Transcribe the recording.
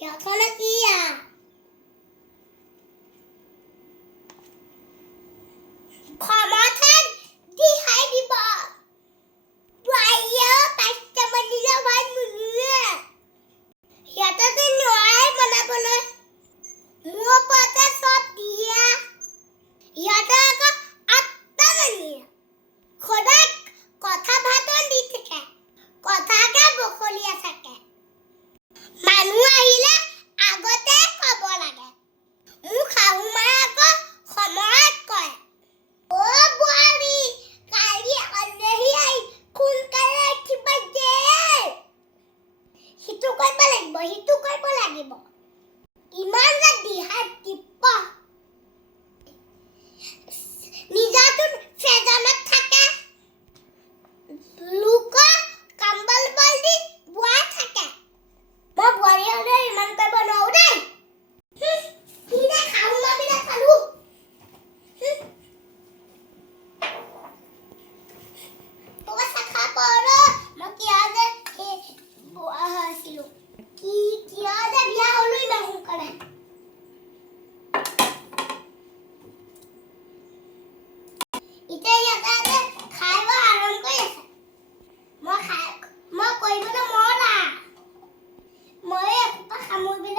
সিহঁতলে কি ক্ষমতাত দিহাই দিব বোৱাৰীয়েও পাঁচটামান দিলে ভাত নুনুৱে সিহঁতে নোৱাৰে বনাবলৈ মোৰ ওপৰতে চব দিয়া সিহঁতে আকৌ আত্তা নানিয়ে সদায় কথা ভাতন দি থাকে কথাকে বখলিয়াই থাকে মানুহ আহিলে আগতে ক'ব লাগে মোৰ শাহু মায়ে আকৌ সময়ত কয় অ' বোৱাৰী কালি আলহী আহি সোনকালে উঠিব দে সিটো কৰিব লাগিব ইমান যে দিহাত দিব নিজৰটো ফেজনত থাকে লোকৰ কম্বল বল দি বোৱাই থাকে মই বোৱাৰী হ'লে ইমান কৰিব নোৱাৰো দেই কি যে খাওঁ মাবিলে খালো পইচা খা পৰ মই কিয় যে বোৱা হৈছিলোঁ কিয় যে বিয়া হ'লো ইমান সোনকালে এতিয়া ইয়াতে খাই বৈ আৰাম কৰি আছে মই কৰিবলৈ মৰা মই এসোপা সামৰিবলৈ